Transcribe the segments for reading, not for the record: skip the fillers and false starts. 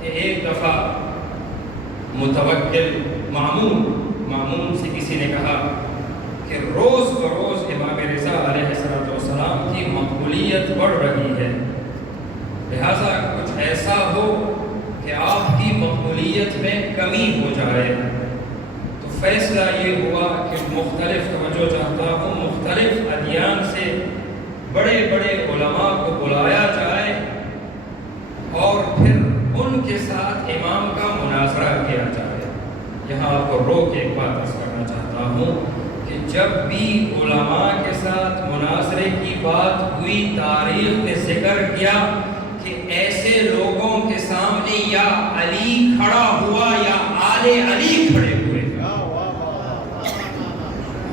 کہ ایک دفعہ متوکل مامون سے کسی نے کہا کہ روز بروز امام رضا علیہ السلام کی مقبولیت بڑھ رہی ہے، لہذا کچھ ایسا ہو کہ آپ کی مقبولیت میں کمی ہو جائے۔ تو فیصلہ یہ ہوا کہ مختلف توجہ چاہتا ہوں مختلف ادیان سے بڑے بڑے علماء کو بلایا جائے اور پھر ان کے ساتھ امام کا مناظرہ کیا جائے۔ یہاں آپ کو روک ایک بات عرض کرنا چاہتا ہوں کہ جب بھی علماء کے ساتھ مناظرے کی بات ہوئی، تاریخ نے ذکر کیا کہ ایسے لوگوں کے سامنے یا علی کھڑا ہوا یا آل علی کھڑے ہوئے،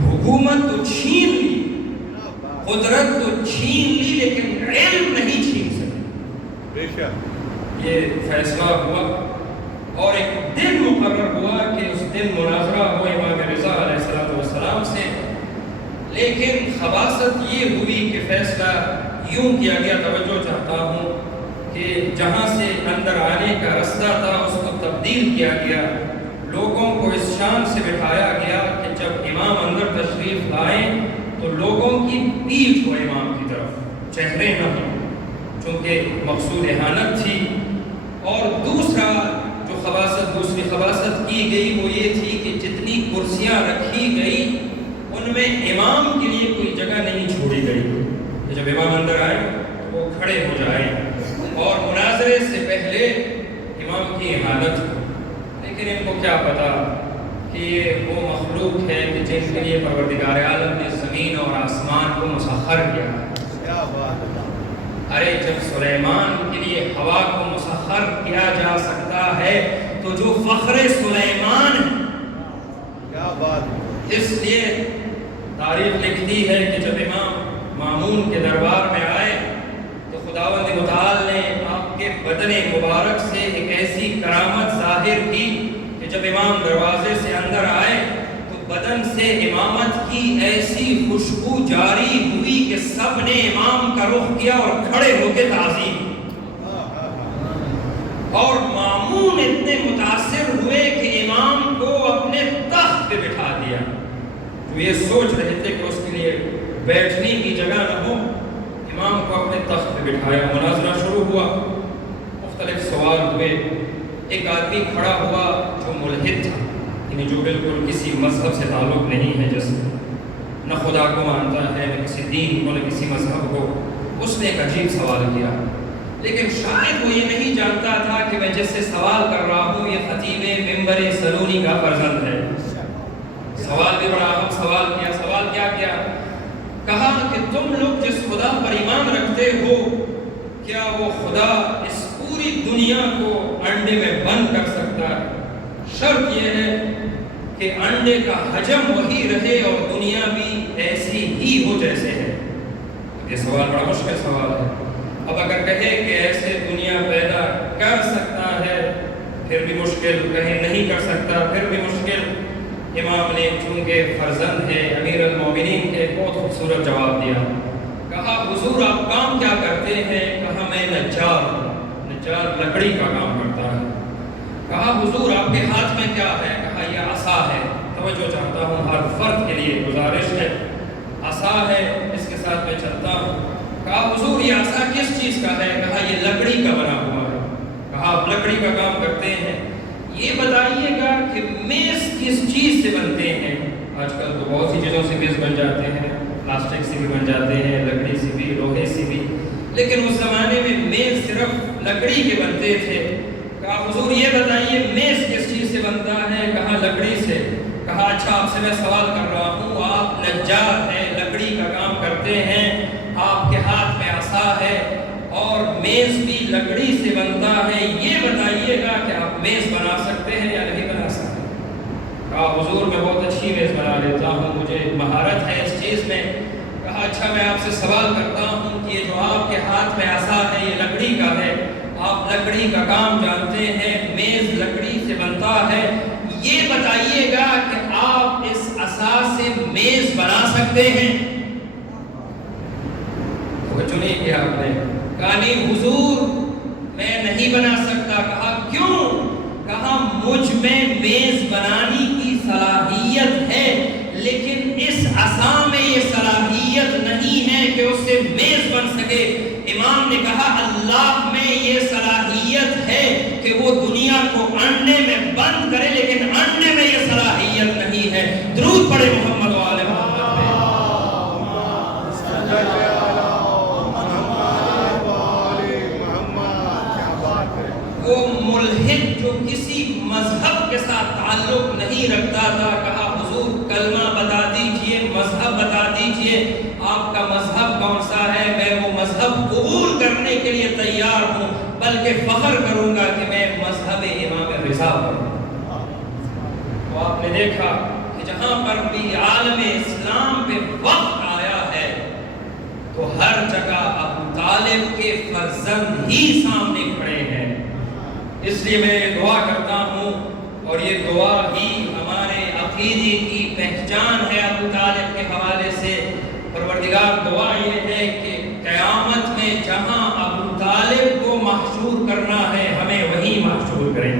حکومت تو چھین لی، قدرت تو چھین لی، لیکن علم نہیں چھین سکے۔ یہ فیصلہ ہوا اور ایک دن مقرر ہوا کہ اس دن مناظرہ ہو امام رضا علیہ السلام سے، لیکن خباثت یہ ہوئی کہ فیصلہ یوں کیا گیا، توجہ چاہتا ہوں کہ جہاں سے اندر آنے کا رستہ تھا اس کو تبدیل کیا گیا، لوگوں کو اس شان سے بٹھایا گیا کہ جب امام اندر تشریف لائیں تو لوگوں کی پیٹھ ہو امام کی طرف، چہرے نہ ہوں، چونکہ مقصود اہانت تھی۔ اور دوسری خباثت کی گئی وہ یہ تھی کہ جتنی کرسیاں رکھی گئی ان میں امام کے لیے کوئی جگہ نہیں چھوڑی گئی کہ جب امام اندر آئے تو وہ کھڑے ہو جائیں اور مناظرے سے پہلے امام کی اہانت ہو۔ لیکن ان کو کیا پتا کہ یہ وہ مخلوق ہے کہ جن کے لیے پروردگار عالم نے زمین اور آسمان کو مسخر کیا۔ ارے جب سلیمان کے لیے ہوا کو مسخر کیا جا سکتا ہے تو جو فخر سلیمان ہے، کیا بات۔ اس لیے تاریخ لکھتی ہے کہ جب امام مامون کے دربار میں آئے تو خداوند متعال نے آپ کے بدن مبارک سے ایک ایسی کرامت ظاہر کی کہ جب امام دروازے سے اندر آئے تو بدن سے امامت کی ایسی خوشبو جاری ہوئی کہ سب نے امام کا رخ کیا اور کھڑے ہو کے تعظیم، اور مامون اتنے متاثر ہوئے کہ امام کو اپنے تخت پہ بٹھا دیا۔ جو یہ سوچ رہے تھے کہ اس کے لیے بیٹھنے کی جگہ نہ ہو، امام کو اپنے تخت پہ بٹھایا۔ مناظرہ شروع ہوا، مختلف سوال ہوئے۔ ایک آدمی کھڑا ہوا جو ملحد تھا، یعنی جو بالکل کسی مذہب سے تعلق نہیں ہے، جیسے نہ خدا کو مانتا ہے، نہ کسی دین کو، نہ کسی مذہب کو۔ اس نے ایک عجیب سوال کیا، لیکن شاید وہ یہ نہیں جانتا تھا کہ میں جس سے سوال کر رہا ہوں یہ خطیب منبر سلونی کا فرزند ہے۔ سوال بھی بڑا اہم سوال کیا۔ سوال کیا کیا؟ کہا کہ تم لوگ جس خدا پر ایمان رکھتے ہو، کیا وہ خدا اس پوری دنیا کو انڈے میں بند کر سکتا ہے؟ شرط یہ ہے کہ انڈے کا حجم وہی رہے اور دنیا بھی ایسی ہی ہو جیسے ہے۔ یہ سوال بڑا مشکل سوال ہے۔ اب اگر کہے کہ ایسے دنیا پیدا کر سکتا ہے پھر بھی مشکل، کہیں نہیں کر سکتا پھر بھی مشکل۔ امام نے چونکہ فرزند ہے امیر المومنین کے، بہت خوبصورت جواب دیا۔ کہا حضور آپ کام کیا کرتے ہیں؟ کہا میں نجار ہوں، نجار لکڑی کا کام کرتا ہے۔ کہا حضور آپ کے ہاتھ میں کیا ہے؟ کہا یہ عصا ہے۔ توجہ چاہتا ہوں، ہر فرد کے لیے گزارش ہے، عصا ہے، اس کے ساتھ میں چلتا ہوں۔ کہا حضور یہ عصا کس چیز کا ہے؟ کہا یہ لکڑی کا بنا ہوا ہے۔ کہا آپ لکڑی کا کام کرتے ہیں، یہ بتائیے گا کہ میز کس چیز سے بنتے ہیں؟ آج کل تو بہت سی چیزوں سے میز بن جاتے ہیں، پلاسٹک سے بھی بن جاتے ہیں، لکڑی سے بھی، لوہے سے بھی، لیکن اس زمانے میں میز صرف لکڑی کے بنتے تھے۔ کہا حضور یہ بتائیے میز کس چیز سے بنتا ہے؟ کہا لکڑی سے۔ کہا اچھا آپ سے میں سوال کر رہا ہوں، آپ نجار ہیں، لکڑی کا کام کرتے ہیں، آپ کے ہاتھ میں عصا ہے اور میز بھی لکڑی سے بنتا ہے، یہ بتائیے گا کہ آپ میز بنا سکتے ہیں یا نہیں بنا سکتے؟ کہا حضور میں بہت اچھی میز بنا لیتا ہوں، مجھے مہارت ہے اس چیز میں۔ کہا اچھا میں آپ سے سوال کرتا ہوں کہ یہ جو آپ کے ہاتھ میں عصا ہے یہ لکڑی کا ہے، آپ لکڑی کا کام جانتے ہیں، میز لکڑی سے بنتا ہے، یہ بتائیے گا کہ آپ اس عصا سے میز بنا سکتے ہیں؟ توجہ نہیں کیا آپ نے؟ کہا نہیں حضور میں نہیں بنا سکتا. کہا کیوں؟ کہا مجھ میں میز بنانے کی صلاحیت ہے لیکن اس عصا میں یہ صلاحیت نہیں ہے کہ اس سے میز بن سکے. امام نے کہا اللہ میں یہ صلاحیت ہے کہ وہ دنیا کو انڈے میں بند کرے لیکن انڈے میں یہ صلاحیت نہیں ہے. درود پڑھے محمد و آل محمد پہ. وہ ملحد جو کسی مذہب کے ساتھ تعلق نہیں رکھتا تھا کہا حضور کلمہ بتا دیجئے, مذہب بتا دیجئے, آپ کا مذہب کون سا ہے؟ میں وہ مذہب قبول کرنے کے لیے تیار ہوں بلکہ فخر کروں گا کہ میں مذہب امام رضا ہوں. تو آپ نے دیکھا کہ جہاں پر بھی عالم اسلام پہ وقت آیا ہے تو ہر جگہ ابو طالب کے فرزند ہی سامنے کھڑے ہیں. اس لیے میں یہ دعا کرتا ہوں اور یہ دعا ہی ہمارے عقیدے کی پہچان ہے ابو طالب کے حوالے سے. پروردگار دعا یہ ہے کہ قیامت میں جہاں ابو طالب کو محشور کرنا ہے ہمیں وہیں محشور کریں.